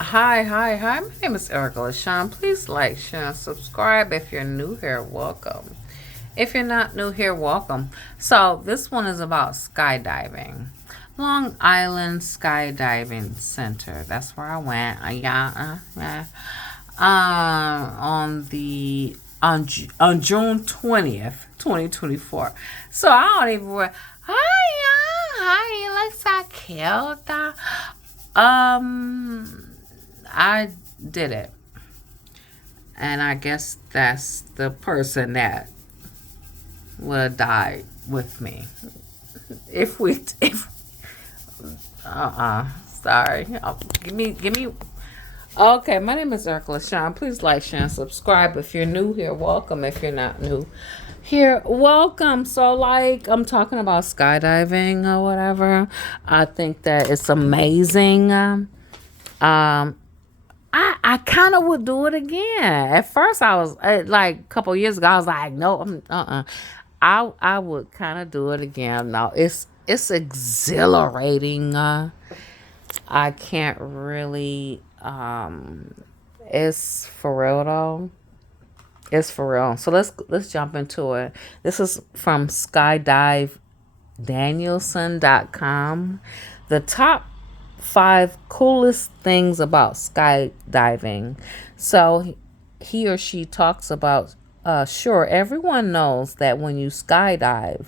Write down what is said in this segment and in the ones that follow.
Hi. My name is Erica LaShawn. Please like, share, and subscribe. If you're new here, welcome. If you're not new here, welcome. So, this one is about skydiving. Long Island Skydiving Center. That's where I went. On June 20th, 2024. So I don't even. Hi, let's cute. Um, I did it, and I guess that's the person that would have died with me if sorry. Give me. Okay, my name is Erica LaShawn. Please like, share, and subscribe. If you're new here, welcome. If you're not new here, welcome. So, like, I'm talking about skydiving or whatever. I think that it's amazing. I kind of would do it again. At first, I was like a couple years ago. I was like, no, I would kind of do it again. No, it's exhilarating. I can't really. It's for real though. It's for real. So let's jump into it. This is from skydivedanielson.com. The top five coolest things about skydiving. So he or she talks about sure, everyone knows that when you skydive,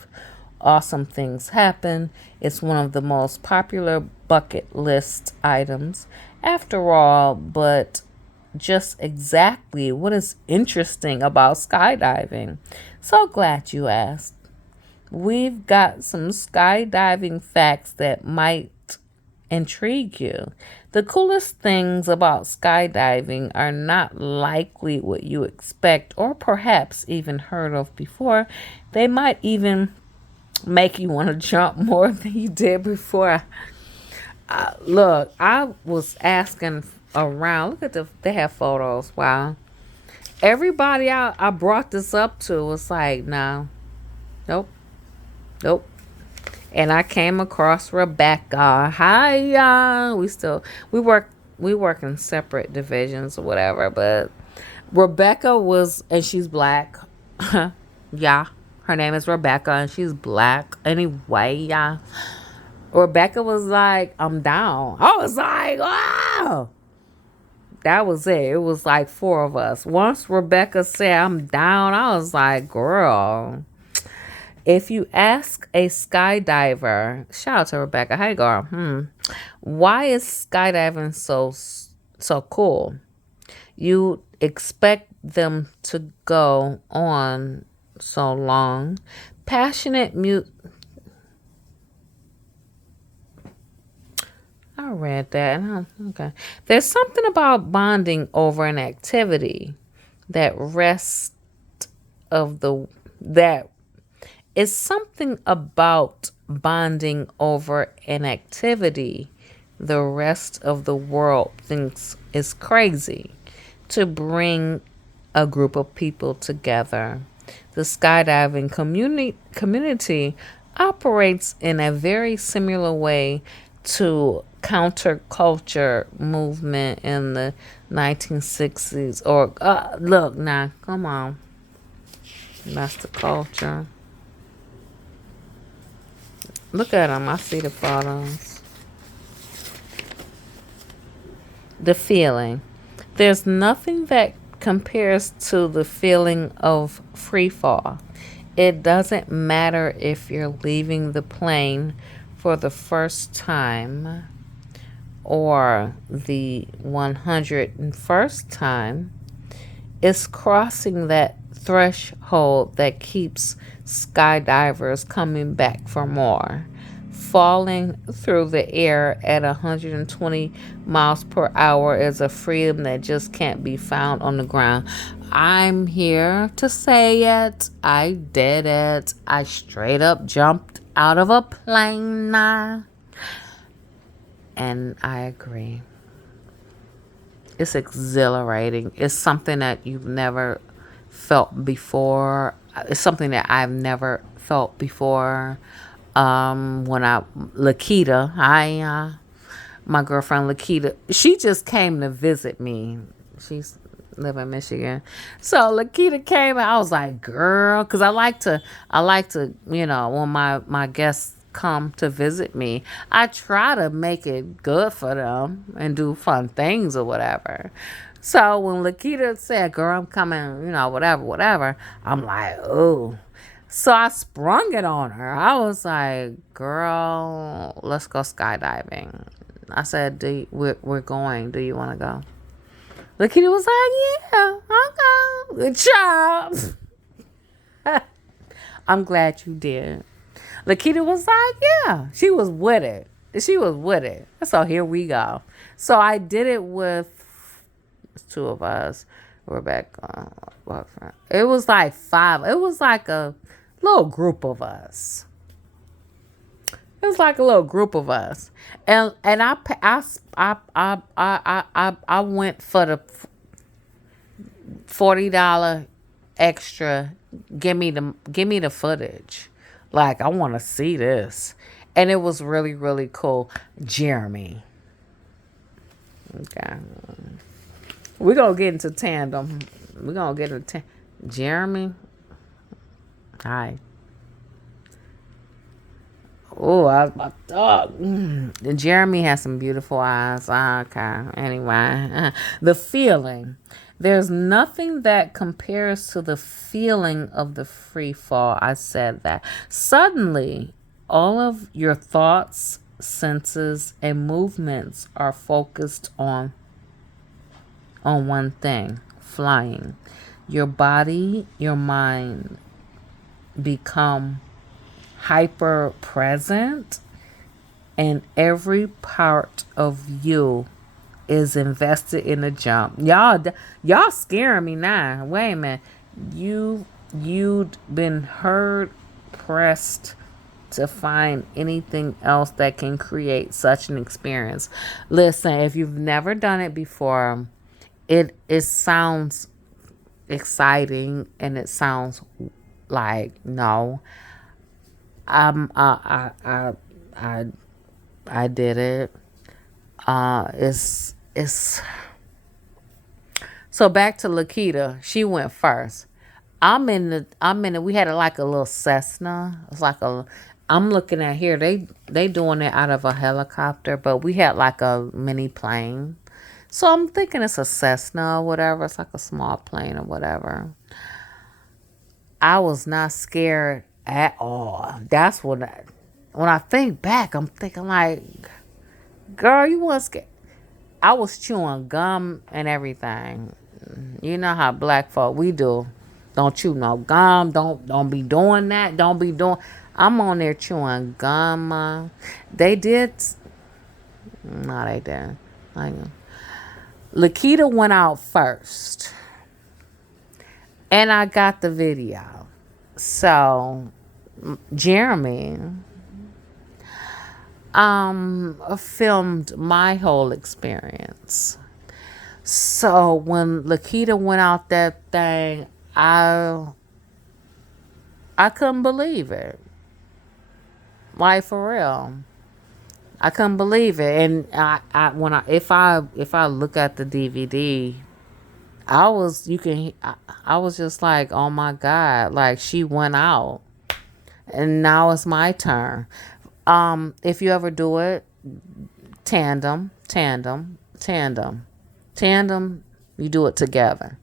awesome things happen. It's one of the most popular bucket list items. After all, but just exactly what is interesting about skydiving? So glad you asked. We've got some skydiving facts that might intrigue you. The coolest things about skydiving are not likely what you expect or perhaps even heard of before. They might even make you want to jump more than you did before. Look, I was asking around. Look at they have photos. Wow. Everybody I brought this up to was like, no, nope, nope. And I came across Rebecca. Hi, we work in separate divisions or whatever, but Rebecca was, and she's black. Yeah, her name is Rebecca, and she's black. Anyway, yeah. Rebecca was like, I'm down. I was like, oh, that was it. It was like four of us. Once Rebecca said, I'm down, I was like, girl. If you ask a skydiver, shout out to Rebecca, hey girl, why is skydiving so cool? You expect them to go on so long. Passionate mute. I read that. Okay. There's something about bonding over an activity that rest of the that is something about bonding over an activity the rest of the world thinks is crazy to bring a group of people together. The skydiving community operates in a very similar way to counterculture movement in the 1960s. Or look now, come on, that's the culture. Look at them. I see the photos. The feeling. There's nothing that compares to the feeling of free fall. It doesn't matter if you're leaving the plane for the first time or the 101st time. It's crossing that threshold that keeps skydivers coming back for more. Falling through the air at 120 miles per hour is a freedom that just can't be found on the ground. I'm here to say it. I did it. I straight up jumped out of a plane. And I agree. It's exhilarating. It's something that you've never felt before. It's something that I've never felt before. When I Lakita, my girlfriend Lakita, she just came to visit me. She's live in Michigan. So Lakita came and I was like, girl, because I like to, when my guests come to visit me, I try to make it good for them and do fun things or whatever. So when Lakita said, girl, I'm coming, whatever, I'm like, oh. So I sprung it on her. I was like, girl, let's go skydiving. I said, we're going. Do you want to go? Lakita was like, yeah, I'll go. Good job. I'm glad you did. Lakita was like, yeah. She was with it. She was with it. So here we go. So I did it with two of us. Rebecca, boyfriend. It was like five. It was like a little group of us. It was like a little group of us, and I went for the $40 extra. Give me the footage. Like, I want to see this, and it was really really cool. Jeremy. Okay, we're gonna get into tandem. We're gonna get into Jeremy. Hi. Oh, I thought Jeremy has some beautiful eyes. Okay. Anyway, the feeling. There's nothing that compares to the feeling of the free fall. I said that. Suddenly, all of your thoughts, senses, and movements are focused on one thing, flying. Your body, your mind become hyper present, and every part of you is invested in the jump. Y'all scaring me now. Wait a minute. You'd been hard pressed to find anything else that can create such an experience. Listen, if you've never done it before, it sounds exciting and it sounds like no. I I did it. It's so back to Lakita. She went first. I'm in the we had like a little Cessna. It's like a I'm looking at here. They doing it out of a helicopter, but we had like a mini plane. So I'm thinking it's a Cessna or whatever. It's like a small plane or whatever. I was not scared at all. That's when I think back, I'm thinking like, girl, you was scared. I was chewing gum and everything. You know how black folk we do. Don't chew no gum. Don't be doing that. Don't be doing. I'm on there chewing gum. They did. No, they didn't. I know. Lakita went out first, and I got the video. So Jeremy filmed my whole experience. So when Lakita went out that thing, I couldn't believe it. Like for real. I couldn't believe it. And if I look at the DVD, I was just like, oh my God, like she went out and now it's my turn. If you ever do it, tandem, tandem, tandem, tandem, you do it together.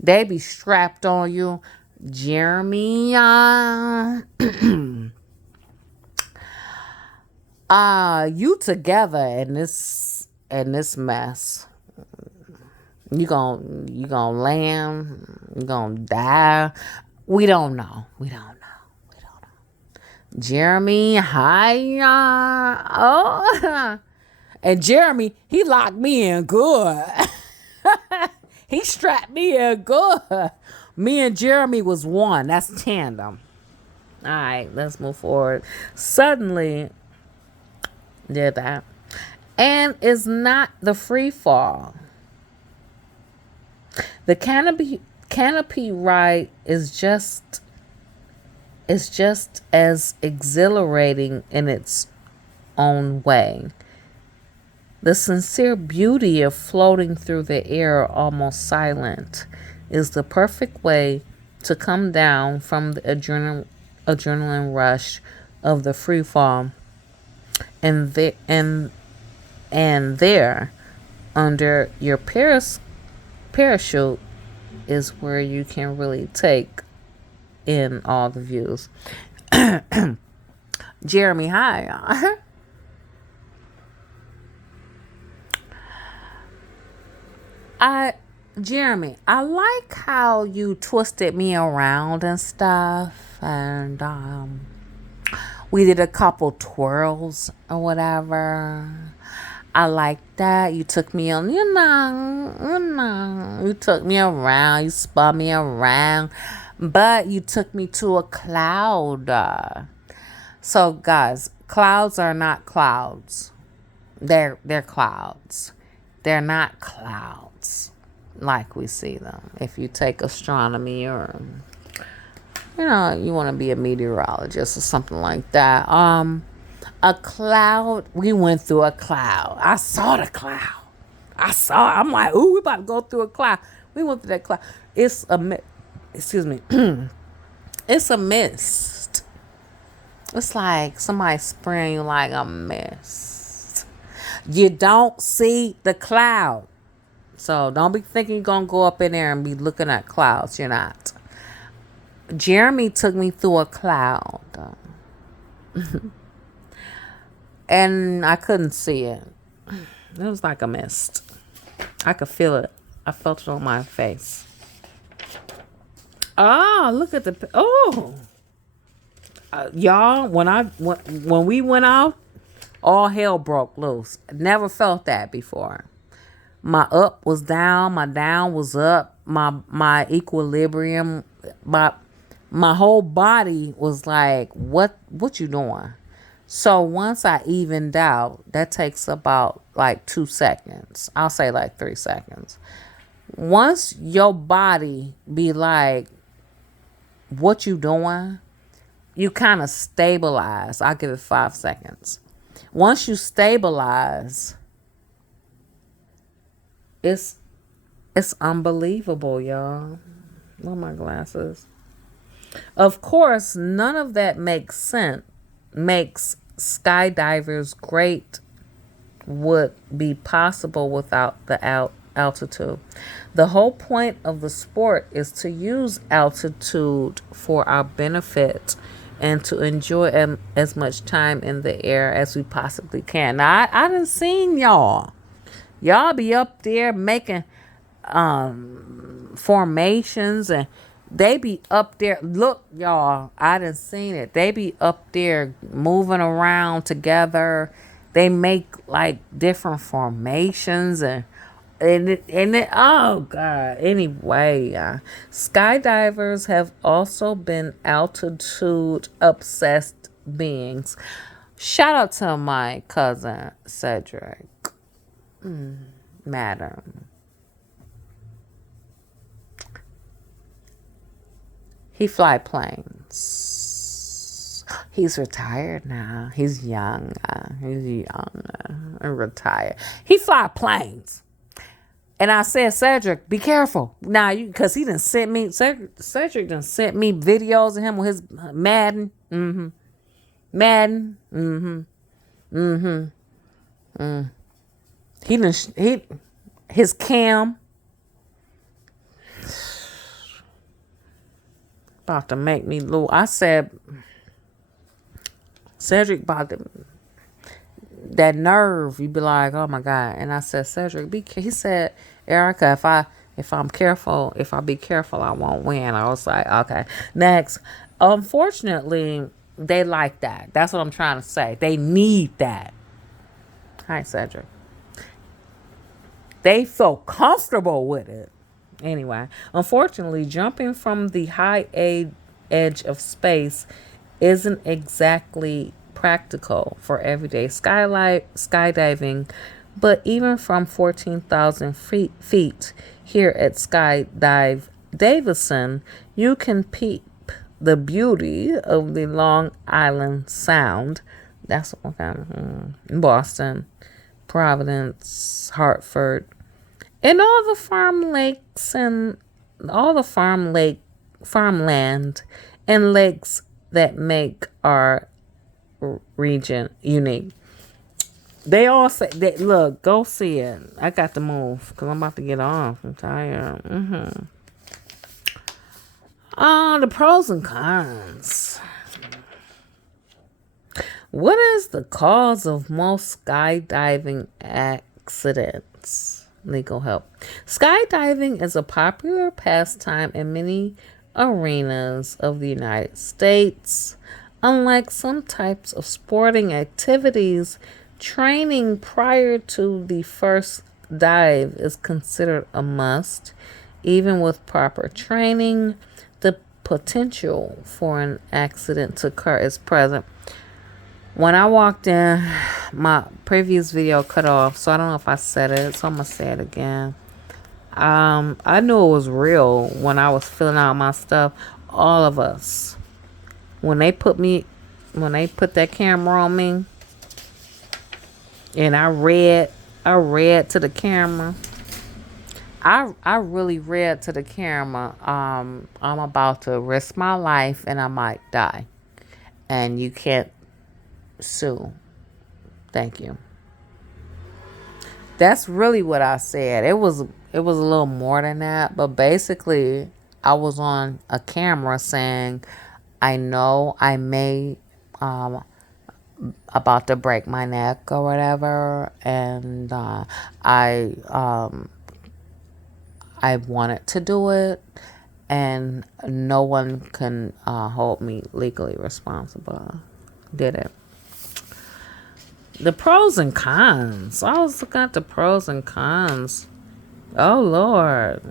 They be strapped on you. Jeremy, you together in this mess. You gonna land, you gonna die. We don't know. We don't know. We don't know. Jeremy, hi. Oh. And Jeremy, he locked me in good. He strapped me in good. Me and Jeremy was one. That's tandem. All right, let's move forward. Suddenly, did that. And it's not the free fall. The canopy ride is just as exhilarating in its own way. The sincere beauty of floating through the air almost silent is the perfect way to come down from the adrenaline rush of the free fall, and there under your parachute is where you can really take in all the views. Jeremy, hi. I Jeremy, I like how you twisted me around and stuff, and we did a couple twirls or whatever. I like that. You took me on, you took me around, you spun me around, but you took me to a cloud. So, guys, clouds are not clouds. They're clouds. They're not clouds like we see them. If you take astronomy, or you want to be a meteorologist or something like that. A cloud. We went through a cloud. I saw the cloud. I'm like, ooh, we about to go through a cloud. We went through that cloud. It's a excuse me. It's a mist. It's like somebody spraying you like a mist. You don't see the cloud. So don't be thinking you're going to go up in there and be looking at clouds. You're not. Jeremy took me through a cloud. And I couldn't see it. It was like a mist. I could feel it. I felt it on my face. Oh, look at the... Oh. Y'all, when we went out, all hell broke loose. Never felt that before. My up was down, my down was up, my equilibrium, my whole body was like, what you doing? So once I evened out, that takes about like 2 seconds. I'll say like 3 seconds. Once your body be like, what you doing? You kind of stabilize. I'll give it 5 seconds. Once you stabilize, it's unbelievable, y'all. Oh, my glasses. Of course, none of that makes skydivers great would be possible without the altitude. The whole point of the sport is to use altitude for our benefit and to enjoy as much time in the air as we possibly can. Now, I done seen y'all. Y'all be up there making formations, and they be up there. Look, y'all, I done seen it. They be up there moving around together. They make like different formations, and oh God. Anyway, skydivers have also been altitude obsessed beings. Shout out to my cousin Cedric. Madam. He fly planes. He's retired now. He's young. And retired. He fly planes. And I said, Cedric, be careful. Now, because he done sent me, Cedric done sent me videos of him with his Madden. Madden. His cam. About to make me lose. I said, Cedric about to, that nerve, you be like, oh my God. And I said, Cedric, he said, Erica, if I be careful, I won't win. I was like, okay. Next. Unfortunately, they like that. That's what I'm trying to say. They need that. Hi, Cedric. They feel comfortable with it. Anyway, unfortunately, jumping from the high edge of space isn't exactly practical for everyday skydiving, but even from 14,000 feet here at Skydive Davison, you can peep the beauty of the Long Island Sound. That's what kind of Boston. Providence, Hartford, and all the farm lakes and all the farmland and lakes that make our region unique. They all say that. Look, go see it. I got to move because I'm about to get off. I'm tired. The pros and cons. What is the cause of most skydiving accidents? Legal help. Skydiving is a popular pastime in many arenas of the United States. Unlike some types of sporting activities, training prior to the first dive is considered a must. Even with proper training, the potential for an accident to occur is present. When I walked in, my previous video cut off, so I don't know if I said it, so I'm going to say it again. I knew it was real when I was filling out my stuff. All of us, when they put that camera on me, and I read to the camera. I really read to the camera. I'm about to risk my life and I might die, and you can't sue. Thank you. That's really what I said. It was a little more than that, but basically I was on a camera saying, I know I may about to break my neck or whatever, and I wanted to do it, and no one can hold me legally responsible. Did it. The pros and cons. I was looking at the pros and cons. Oh Lord.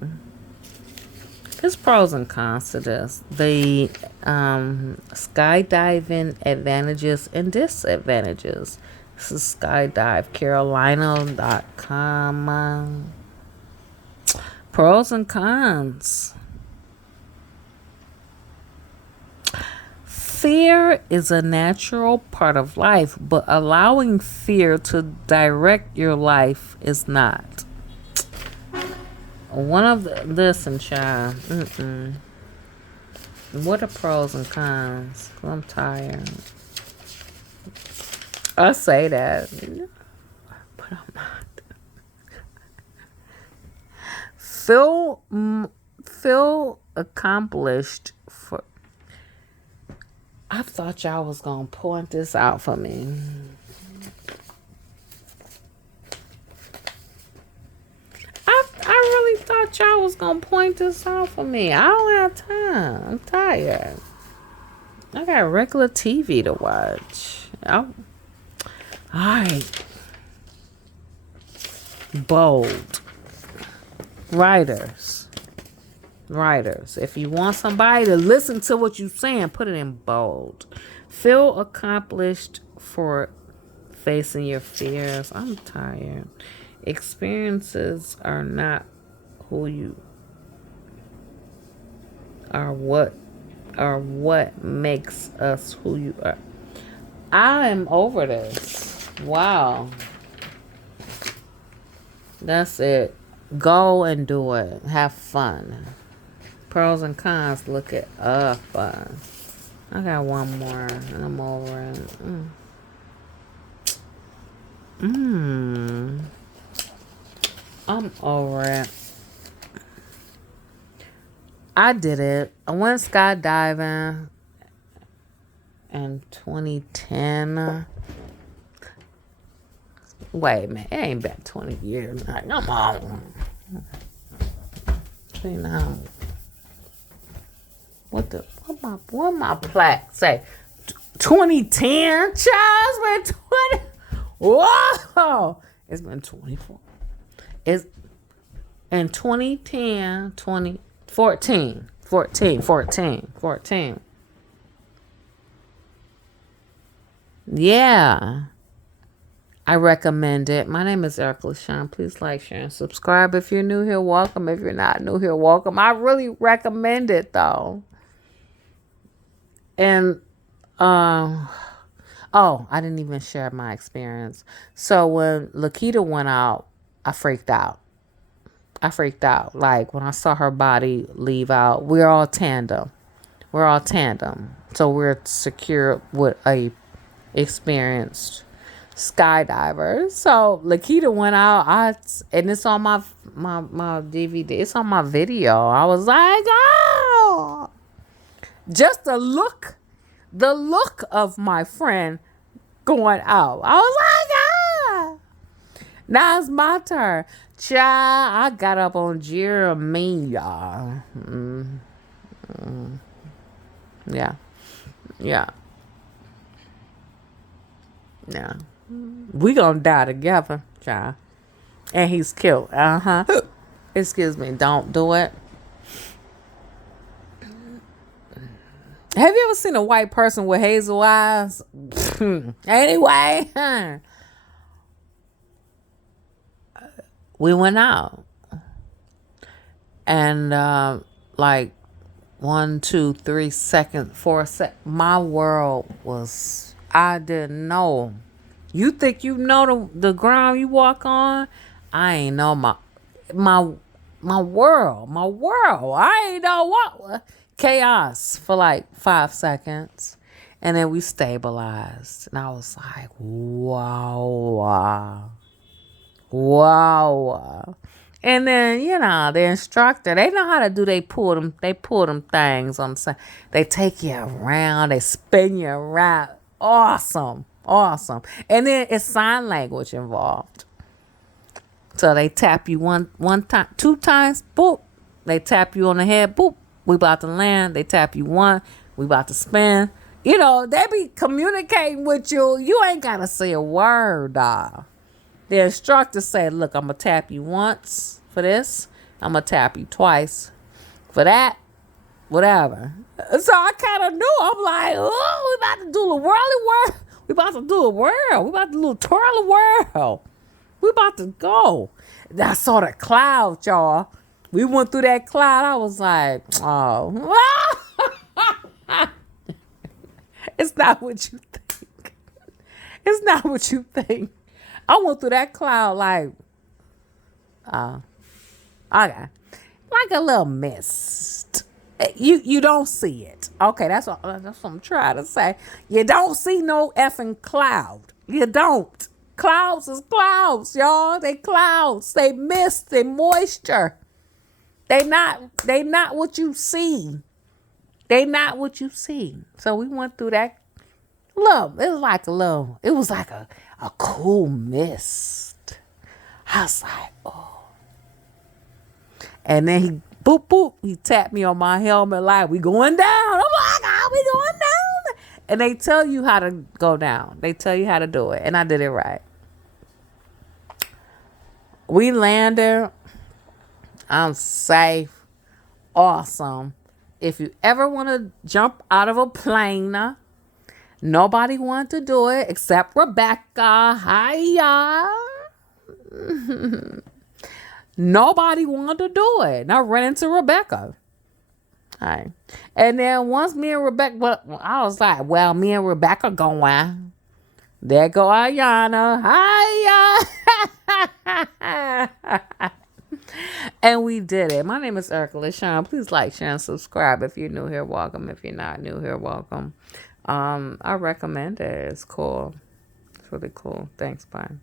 There's pros and cons to this. The skydiving advantages and disadvantages. This is skydivecarolina.com. Pros and cons. Fear is a natural part of life, but allowing fear to direct your life is not. One of listen, child. What are pros and cons? 'Cause I'm tired. I say that, but I'm not. Feel accomplished for. I thought y'all was gonna point this out for me. I really thought y'all was gonna point this out for me. I don't have time. I'm tired. I got regular TV to watch. Alright. Bold. Writers. If you want somebody to listen to what you're saying, put it in bold. Feel accomplished for facing your fears. I'm tired. Experiences are not who you are. What makes us who you are. I am over this. Wow. That's it. Go and do it. Have fun. Pros and cons. Look it up. I got one more. I'm over it. I'm over it. I did it. I went skydiving in 2010. Wait a minute. It ain't been 20 years. Come on. See now. What my plaque say? 2010? Child, it's been 20. Whoa. It's been 24. It's in 2010, 2014, 14. Yeah. I recommend it. My name is Erica LaShawn. Please like, share, and subscribe. If you're new here, welcome. If you're not new here, welcome. I really recommend it, though. And, Oh, I didn't even share my experience. So when Lakita went out, I freaked out. I freaked out. Like when I saw her body leave out, we're all tandem. We're all tandem. So we're secure with a experienced skydiver. So Lakita went out. And it's on my DVD. It's on my video. I was like, oh, just the look of my friend going out. I was like, ah. Now it's my turn. Child, I got up on Jeremy, y'all. Yeah, yeah, yeah. We gonna die together, child. And he's killed. Uh-huh. Excuse me, don't do it. Have you ever seen a white person with hazel eyes? Anyway, we went out. And like 1, 2, 3 seconds, 4 seconds, my world was, I didn't know. You think you know the ground you walk on? I ain't know my my world. I ain't know what chaos for like 5 seconds, and then we stabilized, and I was like, wow, wow. And then, the instructor, they know how to do, they pull them things on the side. They take you around, they spin you around. Awesome. Awesome. And then it's sign language involved. So they tap you one time, 2 times, boop. They tap you on the head, boop. We about to land. They tap you one, we about to spin. They be communicating with you. You ain't gotta say a word, dog. The instructor said, look, I'm going to tap you once for this. I'm going to tap you twice for that. Whatever. So I kind of knew. I'm like, oh, we about to do the whirly world. We about to do a whirl. We about to do a twirly whirl. We about to go. I saw the cloud, y'all. We went through that cloud. I was like, oh. It's not what you think. It's not what you think. I went through that cloud like, okay, like a little mist. You don't see it. Okay, that's what I'm trying to say. You don't see no effing cloud. You don't. Clouds is clouds, y'all. They clouds. They mist. They moisture. They not what you see. They not what you see. So we went through that. Look, it was like a cool mist. I was like, oh. And then he, boop, boop, he tapped me on my helmet like, we going down. I'm like, oh, we going down. And they tell you how to go down. They tell you how to do it. And I did it right. We landed. I'm safe. Awesome. If you ever want to jump out of a plane, nobody wanted to do it except Rebecca. Hiya. Nobody wanted to do it. And I ran into Rebecca. All right. And then once me and Rebecca, I was like, well, me and Rebecca going. There go Ayana. Hiya. And we did it. My name is Erica LaShawn. Please like, share, and subscribe. If you're new here, welcome. If you're not new here, welcome. I recommend it. It's cool. It's really cool. Thanks. Bye.